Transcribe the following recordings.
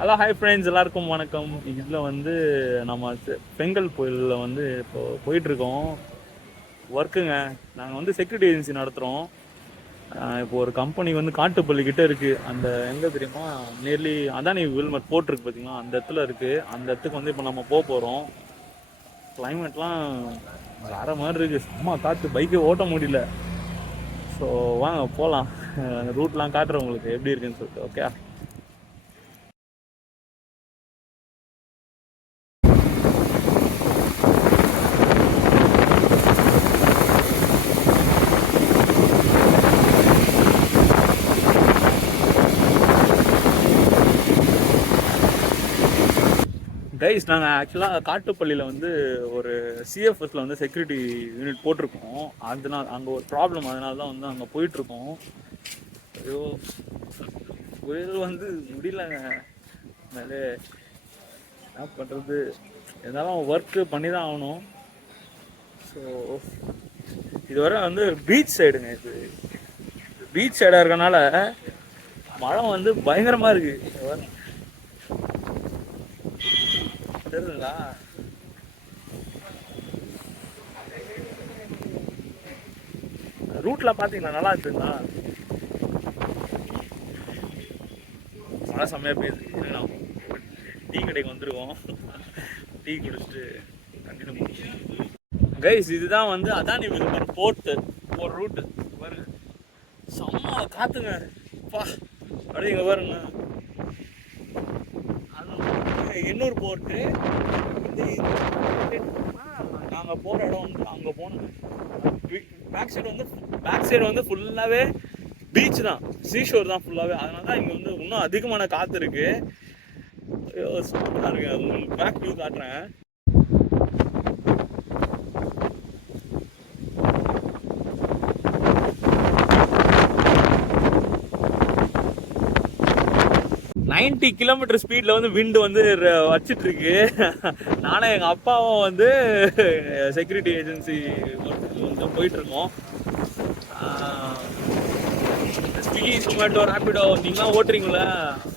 Hello hi friends, எல்லாருக்கும் வணக்கம். இதில் வந்து நம்ம பெங்கல் கோயிலில் வந்து இப்போ போயிட்டுருக்கோம். ஒர்க்குங்க. நாங்கள் வந்து செக்யூரிட்டி ஏஜென்சி நடத்துகிறோம். இப்போ ஒரு கம்பெனி வந்து காட்டுப்பள்ளிக்கிட்ட இருக்குது. அந்த எங்கே தெரியுமா, நியர்லி அதானி வில்மர் போட்டிருக்கு பார்த்தீங்களா, அந்த இடத்துல இருக்குது. அந்த இடத்துக்கு வந்து இப்போ நம்ம போகிறோம். கிளைமேட்லாம் வேறு மாதிரி இருக்குது. சும்மா காற்று, பைக்கை ஓட்ட முடியல. ஸோ வாங்க போகலாம். ரூட்லாம் காட்டுறேன் உங்களுக்கு எப்படி இருக்குன்னு சொல்லிட்டு. ஓகே. கைஸ், நாங்கள் ஆக்சுவலாக காட்டுப்பள்ளியில் வந்து ஒரு சிஎஃப்எஸில் வந்து செக்யூரிட்டி யூனிட் போட்டிருக்கோம். அதனால் அங்கே ஒரு ப்ராப்ளம், அதனால தான் வந்து அங்கே போயிட்டுருக்கோம். ஐயோ, புயல் வந்து முடியலங்க. அதனால என்ன பண்ணுறது, இருந்தாலும் ஒர்க்கு பண்ணி தான் ஆகணும். ஸோ இதுவரை வந்து பீச் சைடுங்க. இது பீச் சைடாக இருக்கனால மழை வந்து பயங்கரமாக இருக்குது. தெரியுதுங்களா? ரூட்ல பாத்தீங்கன்னா நல்லா இருக்குங்களா? மழை செம்மையா பெய்யுது. டீ கடைக்கு வந்துருவோம். டீ குடிச்சிட்டு கண்டினியூ பண்ணுவோம். கைஸ், இதுதான் வந்து அதானி வில்மர் போர்ட் ஒரு ரூட்டு பாருங்க. செம்ம காத்துங்க. பா, அப்படியே இங்க பாருங்க. எண்ணூர் போர்ட்டு. நாங்கள் போகிற இடம் வந்து அங்கே போனோம். பேக் சைடு வந்து ஃபுல்லாகவே பீச் தான், சீஷோர் தான் ஃபுல்லாகவே. அதனால தான் இங்கே வந்து இன்னும் அதிகமான காற்று இருக்குது. சூப்பராக இருக்குது. அது உங்களுக்கு பேக் வியூ காட்டுறேன். நைன்டி கிலோமீட்டர் ஸ்பீடில் வந்து விண்டு வந்து வச்சிட்டு இருக்கு. நானும் எங்கள் அப்பாவும் வந்து செக்யூரிட்டி ஏஜென்சி வந்து போயிட்டுருக்கோம். ஸ்விக்கி, ஜொமேட்டோ, ரேப்பிடோ நீங்களாம் ஓட்டுறீங்களா,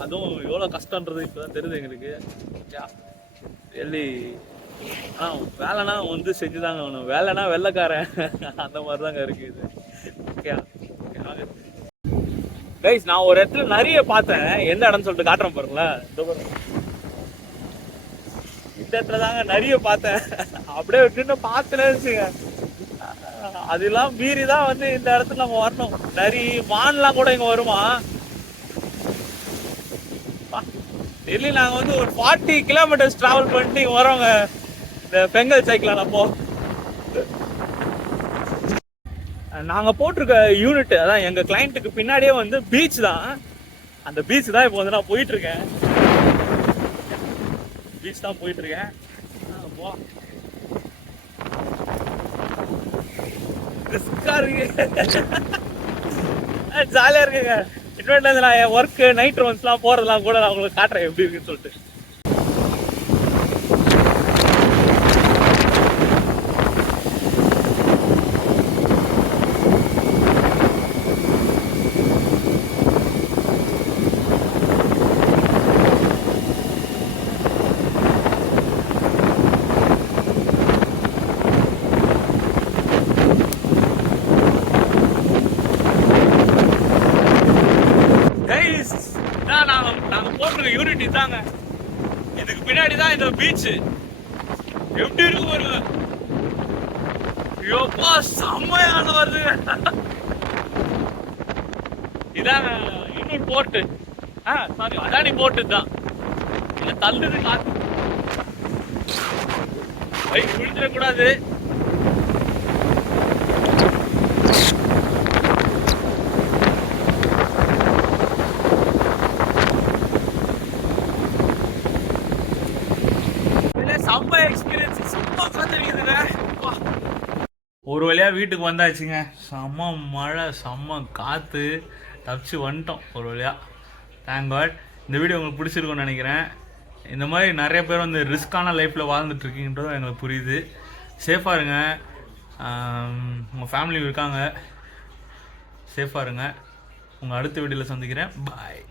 அதுவும் எவ்வளோ கஷ்டன்றது இப்போ தான் தெரியுது எங்களுக்கு. டெல்லி வேலைனா வந்து செஞ்சுதாங்க ஆகணும். வேலைனா வெள்ளைக்காரன் அந்த மாதிரி தாங்க இருக்குது. ஓகே. கைஸ், நான் ஒரு இடத்துல நிறைய பார்த்தேன். எந்த இடம்னு சொல்லிட்டு காட்டுறேன் பாருங்களேன். இந்த இடத்துல தாங்க நிறைய பார்த்தேன். அப்படியே விட்டுன்னு பார்த்தேன்னு வச்சுங்க. அதெல்லாம் மீறி தான் வந்து இந்த இடத்துல நம்ம வரணும். நிறைய மான்லாம் கூட இங்க வருமா? டெல்லி நாங்கள் வந்து ஒரு 40 கிலோமீட்டர்ஸ் டிராவல் பண்ணிட்டு இங்கே வரோங்க. இந்த பெங்கல் சைக்கிள் அப்போ நாங்கள் போட்டிருக்க யூனிட், அதான் எங்கள் கிளைண்ட்டுக்கு பின்னாடியே வந்து பீச் தான். அந்த பீச் தான் இப்போ வந்து நான் போயிட்டுருக்கேன். பீச் தான் போயிட்டுருக்கேன். ஜாலியாக இருக்குங்க. இன்னொன்று நான் என் ஒர்க்கு நைட் ரவுண்ட்ஸ்லாம் போகிறதுலாம் கூட நான் உங்களுக்கு காட்டுறேன் எப்படி இருக்குன்னு சொல்லிட்டு. நாங்கள் போட்டிருக்க யூனிட் தாங்க. இதுக்கு பின்னாடி தான் இந்த பீச். எப்படி இருக்கு பாருங்க. யோப்பா, செம்மையான வருது. இதாங்க இன்னொரு போர்ட்டு. சாரி, அதானி போர்ட்டு தான். இதை தள்ளுது காத்து. பைக் விழுந்துடக்கூடாது. ஒரு வழியாக வீட்டுக்கு வந்தாச்சுங்க. செம்ம மழை, செம்ம காற்று, தப்பிச்சு வந்துட்டோம் ஒரு வழியாக. Thank God. இந்த வீடியோ உங்களுக்கு பிடிச்சிருக்குன்னு நினைக்கிறேன். இந்த மாதிரி நிறைய பேர் வந்து ரிஸ்க்கான லைஃப்பில் வாழ்ந்துட்டுருக்கீங்கன்றதும் எங்களுக்கு புரியுது. சேஃபாக இருங்க. உங்கள் ஃபேமிலி இருக்காங்க, சேஃபாக இருங்க. உங்கள் அடுத்த வீடியோவில் சந்திக்கிறேன். பாய்.